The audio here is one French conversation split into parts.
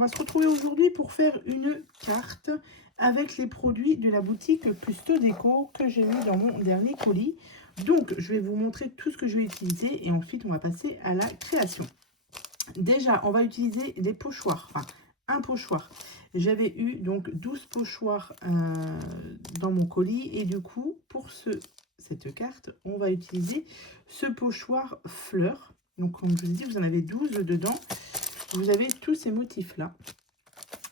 va se retrouver aujourd'hui pour faire une carte avec les produits de la boutique Custo Déco que j'ai eu dans mon dernier colis. Donc, je vais vous montrer tout ce que je vais utiliser et ensuite, on va passer à la création. Déjà, on va utiliser des pochoirs, enfin, un pochoir. J'avais eu donc 12 pochoirs dans mon colis et du coup, pour cette carte, on va utiliser ce pochoir fleur. Donc, comme je vous dis, vous en avez 12 dedans. Vous avez tous ces motifs-là.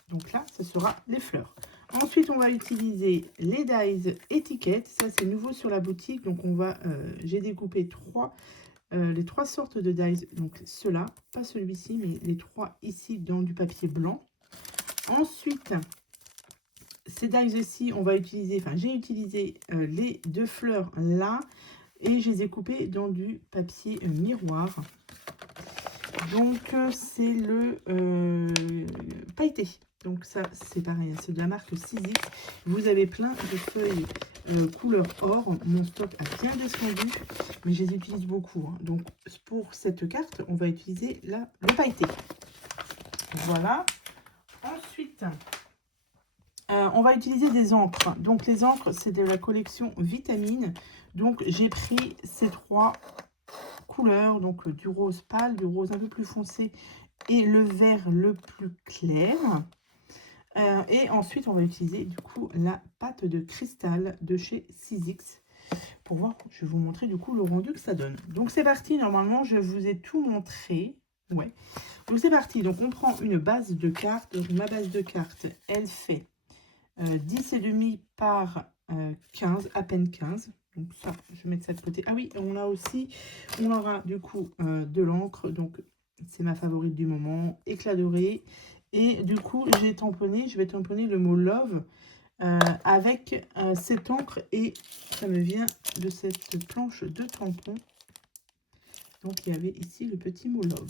Donc là, ce sera les fleurs. Ensuite, on va utiliser les dies étiquettes. Ça, c'est nouveau sur la boutique. Donc, j'ai découpé les trois sortes de dies. Donc, ceux-là, pas celui-ci, mais les trois ici dans du papier blanc. Ensuite, ces dies-ci, on va utiliser, enfin, j'ai utilisé les deux fleurs là. Et je les ai coupées dans du papier miroir. Donc, c'est le pailleté. Donc, ça, c'est pareil, c'est de la marque 6X. Vous avez plein de feuilles couleur or. Mon stock a bien descendu, mais je les utilise beaucoup. Hein. Donc, pour cette carte, on va utiliser le pailleté. Voilà. Ensuite, on va utiliser des encres. Donc, les encres, c'est de la collection Vitamine. Donc, j'ai pris ces trois couleurs, donc du rose pâle, du rose un peu plus foncé et le vert le plus clair. Et ensuite, on va utiliser du coup la pâte de cristal de chez 6X pour voir, je vais vous montrer du coup le rendu que ça donne. Donc c'est parti, normalement je vous ai tout montré. Ouais. Donc c'est parti, donc on prend une base de carte. Donc ma base de carte, elle fait 10,5 par 15, à peine 15. Donc ça, je vais mettre ça de côté. Ah oui, on aura du coup de l'encre. Donc c'est ma favorite du moment, éclat doré. Et du coup, je vais tamponner le mot love avec cette encre. Et ça me vient de cette planche de tampon. Donc il y avait ici le petit mot love.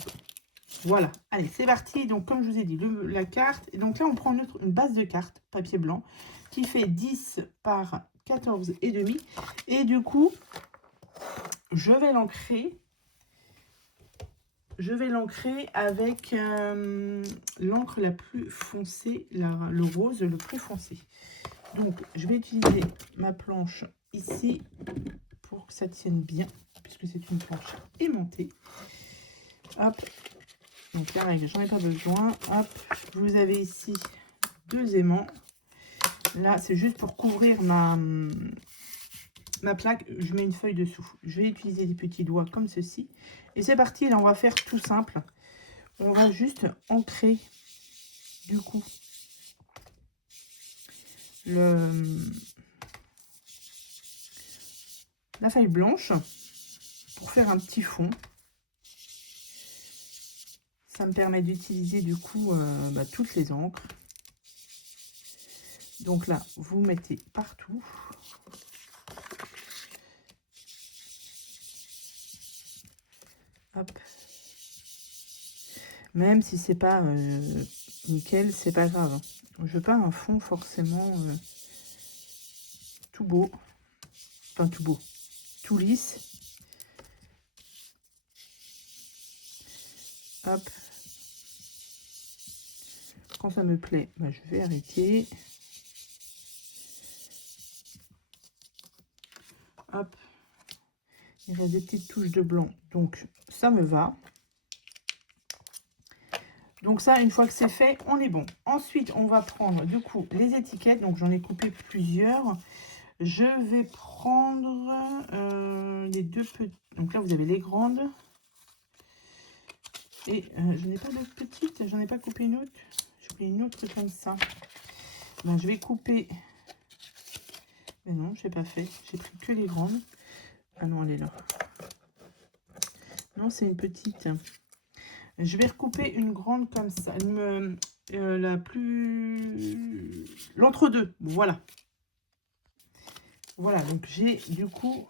Voilà, allez, c'est parti. Donc, comme je vous ai dit, la carte. Et donc là, on prend une base de carte, papier blanc, qui fait 10 par 14,5. Et du coup, je vais l'ancrer. Avec l'encre la plus foncée, le rose le plus foncé. Donc, je vais utiliser ma planche ici pour que ça tienne bien, puisque c'est une planche aimantée. Hop. Donc la règle, j'en ai pas besoin. Hop, vous avez ici 2 aimants. Là, c'est juste pour couvrir ma plaque. Je mets une feuille dessous. Je vais utiliser des petits doigts comme ceci. Et c'est parti, là, on va faire tout simple. On va juste ancrer, du coup, la feuille blanche pour faire un petit fond. Ça me permet d'utiliser, du coup, toutes les encres. Donc là, vous mettez partout. Hop. Même si c'est pas nickel, c'est pas grave. Je veux pas un fond forcément tout beau. Enfin, tout beau. Tout lisse. Hop. Quand ça me plaît, je vais arrêter. Hop. Il reste des petites touches de blanc. Donc, ça me va. Donc ça, une fois que c'est fait, on est bon. Ensuite, on va prendre du coup les étiquettes. Donc j'en ai coupé plusieurs. Je vais prendre les deux petites. Donc là, vous avez les grandes. Et je n'ai pas de petites. J'en ai pas coupé une autre. J'ai pris une autre comme ça. Je vais couper. Mais non, je n'ai pas fait. J'ai pris que les grandes. Ah non, elle est là. Non, c'est une petite. Je vais recouper une grande comme ça. La plus... L'entre-deux. Voilà. Voilà, donc j'ai du coup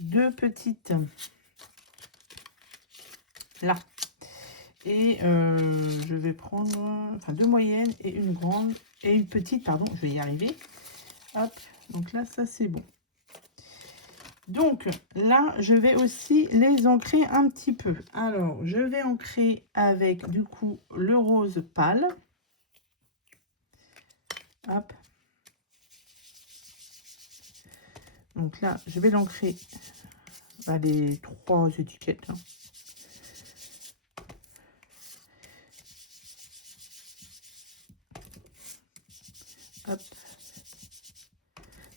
2 petites là. Et je vais prendre 2 moyennes et une grande et une petite, pardon, je vais y arriver. Hop, donc là, ça c'est bon. Donc là, je vais aussi les ancrer un petit peu. Alors, je vais ancrer avec du coup le rose pâle. Hop. Donc là, je vais l'ancrer à les 3 étiquettes. Hein. Hop.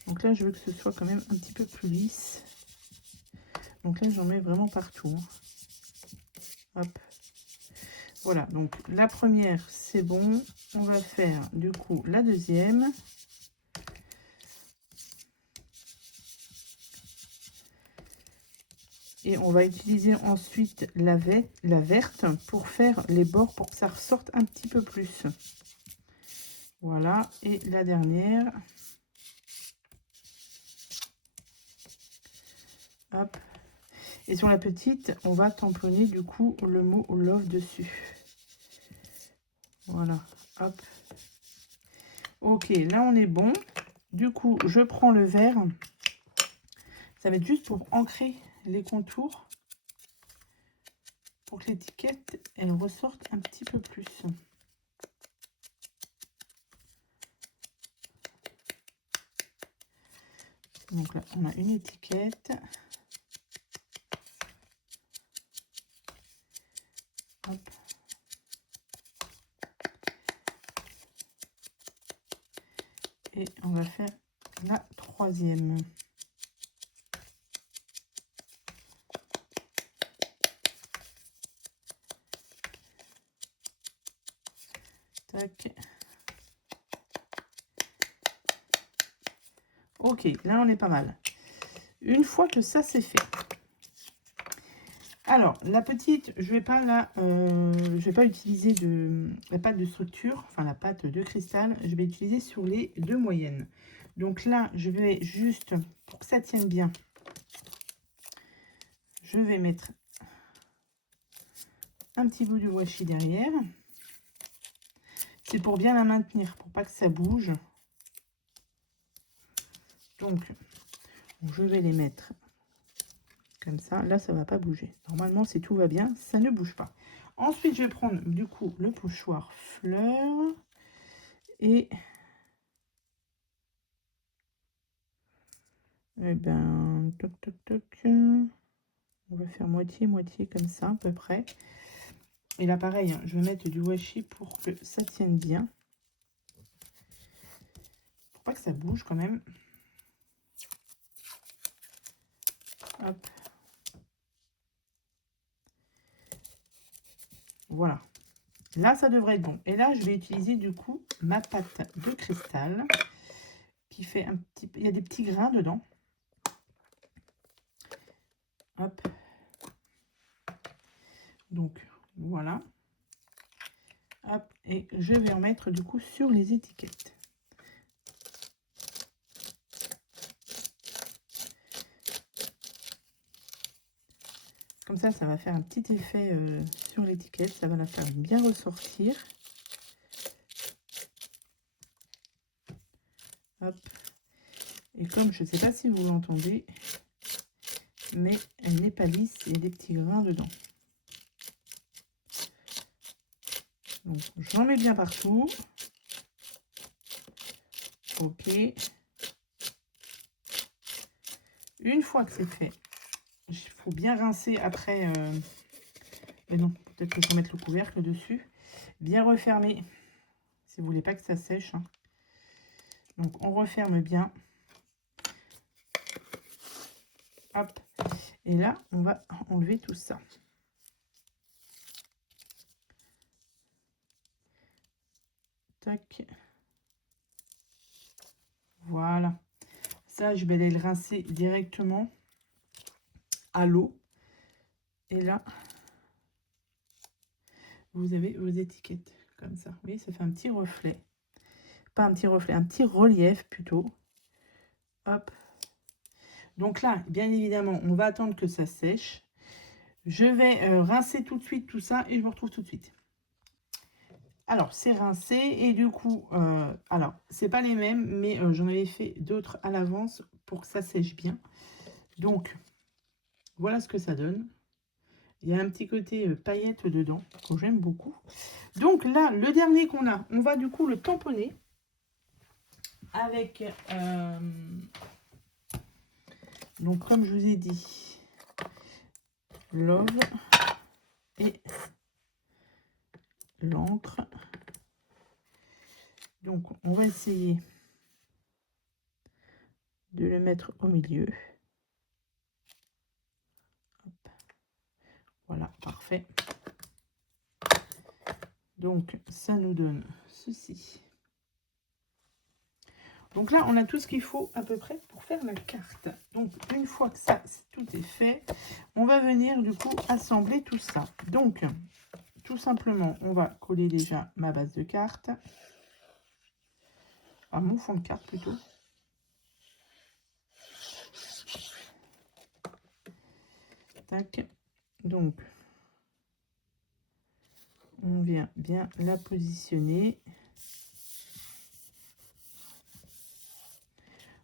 Donc là, je veux que ce soit quand même un petit peu plus lisse. Donc là, j'en mets vraiment partout. Hein. Hop. Voilà, donc la première, c'est bon. On va faire du coup la deuxième. Et on va utiliser ensuite la verte pour faire les bords pour que ça ressorte un petit peu plus. Voilà, et la dernière. Hop. Et sur la petite, on va tamponner du coup le mot love dessus. Voilà, hop. Ok, là on est bon. Du coup, je prends le vert. Ça va être juste pour ancrer les contours. Pour que l'étiquette, elle ressorte un petit peu plus. Donc là, on a une étiquette. Hop. Et on va faire la troisième. Tac. Ok, là on est pas mal. Une fois que ça c'est fait. Alors, la petite, je vais pas utiliser la pâte de structure, enfin la pâte de cristal, je vais utiliser sur les 2 moyennes. Donc là, je vais juste, pour que ça tienne bien, je vais mettre un petit bout de washi derrière. C'est pour bien la maintenir, pour pas que ça bouge. Donc, je vais les mettre comme ça. Là, ça va pas bouger. Normalement, si tout va bien, ça ne bouge pas. Ensuite, je vais prendre du coup le pochoir fleur et ben toc toc toc. On va faire moitié comme ça à peu près. Et là, pareil, hein, je vais mettre du washi pour que ça tienne bien, pour pas que ça bouge quand même. Hop. Voilà. Là, ça devrait être bon. Et là, je vais utiliser du coup ma pâte de cristal qui fait un petit peu... Il y a des petits grains dedans. Hop. Donc, voilà. Hop. Et je vais en mettre du coup sur les étiquettes. Comme ça va faire un petit effet sur l'étiquette. Ça va la faire bien ressortir. Hop. Et comme je ne sais pas si vous l'entendez, mais elle n'est pas lisse, il y a des petits grains dedans. Donc j'en mets bien partout. Ok. Une fois que c'est fait, il faut bien rincer après. Mais non, peut-être que je vais mettre le couvercle dessus. Bien refermer, si vous voulez pas que ça sèche. Hein. Donc on referme bien. Hop. Et là, on va enlever tout ça. Tac. Voilà. Ça, je vais aller le rincer directement à l'eau. Et là, vous avez vos étiquettes comme ça. Vous voyez, ça fait un petit reflet. Pas un petit reflet, un petit relief plutôt. Hop. Donc là, bien évidemment, on va attendre que ça sèche. Je vais rincer tout de suite tout ça et je vous retrouve tout de suite. Alors, c'est rincé et du coup, alors, c'est pas les mêmes, mais j'en avais fait d'autres à l'avance pour que ça sèche bien. Donc, voilà ce que ça donne. Il y a un petit côté paillette dedans, que j'aime beaucoup. Donc là, le dernier qu'on a, on va du coup le tamponner avec, donc comme je vous ai dit, Love et l'encre. Donc on va essayer de le mettre au milieu. Hop. Voilà, parfait. Donc ça nous donne ceci. Donc là, on a tout ce qu'il faut à peu près pour faire la carte. Donc une fois que ça, tout est fait, on va venir du coup assembler tout ça. Donc tout simplement, on va coller déjà ma base de carte. À mon fond de carte plutôt. Tac. Donc, on vient bien la positionner.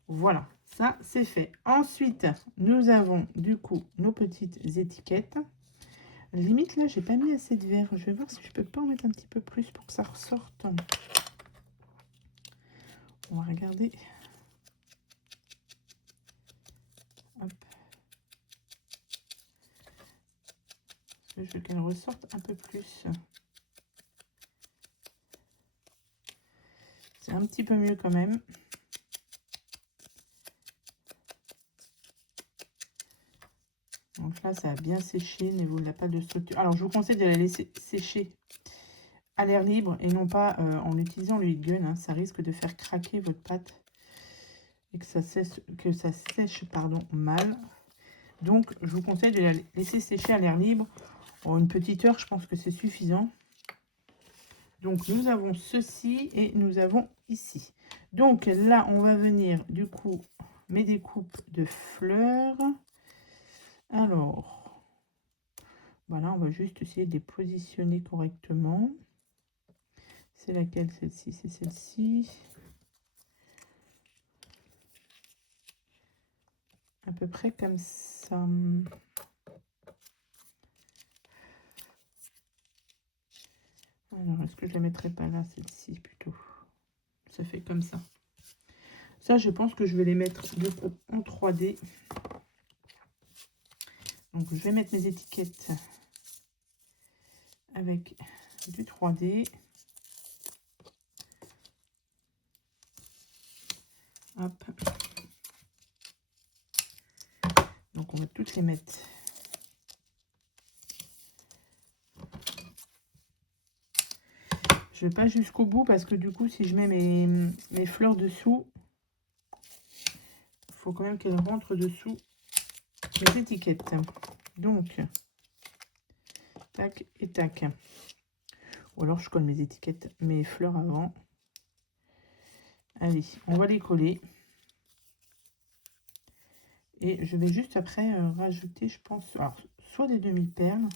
Voilà, ça c'est fait. Ensuite, nous avons du coup nos petites étiquettes. Limite là, j'ai pas mis assez de verre. Je vais voir si je peux pas en mettre un petit peu plus pour que ça ressorte. On va regarder. Hop. Parce que je veux qu'elle ressorte un peu plus. C'est un petit peu mieux quand même. Donc là, ça a bien séché, ne vous n'a pas de structure. Alors, je vous conseille de la laisser sécher à l'air libre et non pas en utilisant le heat gun. Hein. Ça risque de faire craquer votre pâte et que ça sèche pardon, mal. Donc, je vous conseille de la laisser sécher à l'air libre. En une petite heure, je pense que c'est suffisant. Donc, nous avons ceci et nous avons ici. Donc, là, on va venir du coup mes découpes de fleurs. Alors, voilà, on va juste essayer de les positionner correctement. C'est laquelle celle-ci? C'est celle-ci. À peu près comme ça. Alors, est-ce que je la mettrai pas là, celle-ci plutôt? Ça fait comme ça. Ça, je pense que je vais les mettre en 3D. Donc, je vais mettre mes étiquettes avec du 3D. Hop. Donc, on va toutes les mettre. Je ne vais pas jusqu'au bout parce que du coup, si je mets mes fleurs dessous, il faut quand même qu'elles rentrent dessous les étiquettes. Donc, tac et tac. Ou alors, je colle mes étiquettes, mes fleurs avant. Allez, on va les coller. Et je vais juste après rajouter, je pense, alors, soit des demi-perles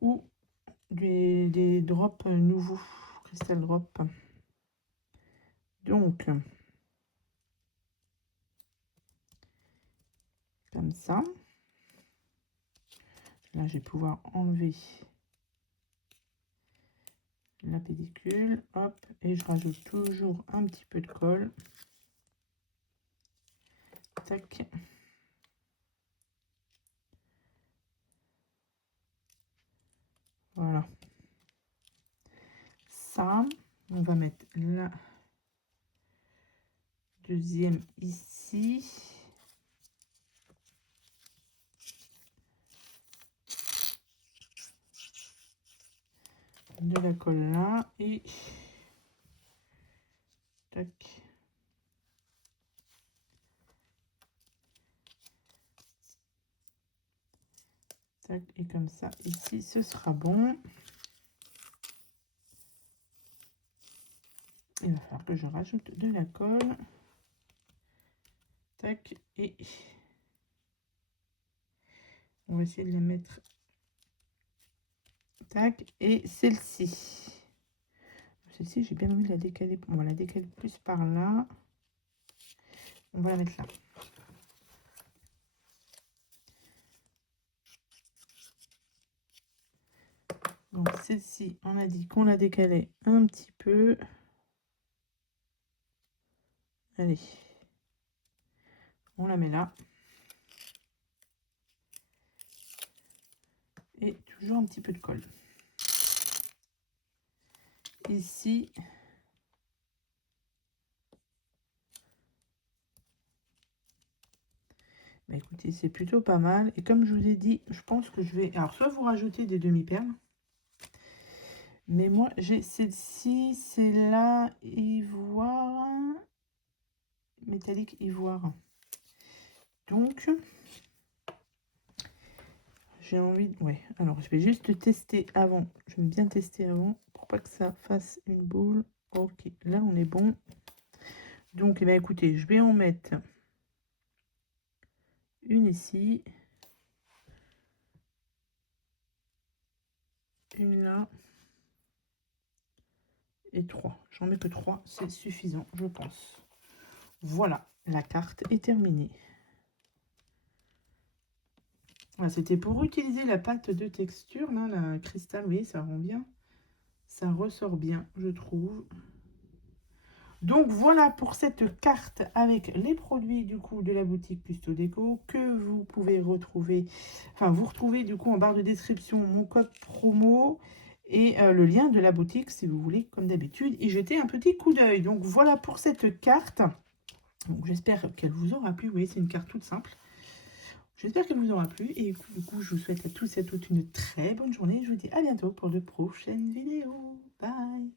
ou des drops nouveaux, cristal drop. Donc, comme ça. Là, je vais pouvoir enlever la pellicule. Hop, et je rajoute toujours un petit peu de colle. Tac. Voilà. Ça, on va mettre la deuxième ici. De la colle là et tac. Tac, et comme ça ici ce sera bon. Il va falloir que je rajoute de la colle. Tac, et on va essayer de les mettre. Tac, et celle-ci. Celle-ci, j'ai bien envie de la décaler. On va la décaler plus par là. On va la mettre là. Donc celle-ci, on a dit qu'on la décalait un petit peu. Allez, on la met là. Et toujours un petit peu de colle. Ici, bah écoutez, c'est plutôt pas mal. Et comme je vous ai dit, je pense que je vais... Alors, soit vous rajoutez des demi-perles. Mais moi, j'ai celle-ci, c'est la ivoire. Métallique ivoire. Donc, j'ai envie... Ouais, alors je vais juste tester avant. J'aime bien tester avant pour pas que ça fasse une boule. Ok, là on est bon. Donc, eh bien, écoutez, je vais en mettre une ici. Une là. Et 3. J'en mets que 3, c'est suffisant, je pense. Voilà, la carte est terminée. Voilà, c'était pour utiliser la pâte de texture, là, la cristal, vous voyez, ça rend bien. Ça ressort bien, je trouve. Donc voilà pour cette carte avec les produits du coup de la boutique Pusto Déco que vous pouvez retrouver, enfin vous retrouvez du coup en barre de description mon code promo et le lien de la boutique si vous voulez comme d'habitude y jeter un petit coup d'œil. Donc voilà pour cette carte. Donc j'espère qu'elle vous aura plu. Vous voyez, c'est une carte toute simple. J'espère qu'elle vous aura plu et du coup je vous souhaite à tous et à toutes une très bonne journée. Je vous dis à bientôt pour de prochaines vidéos. Bye.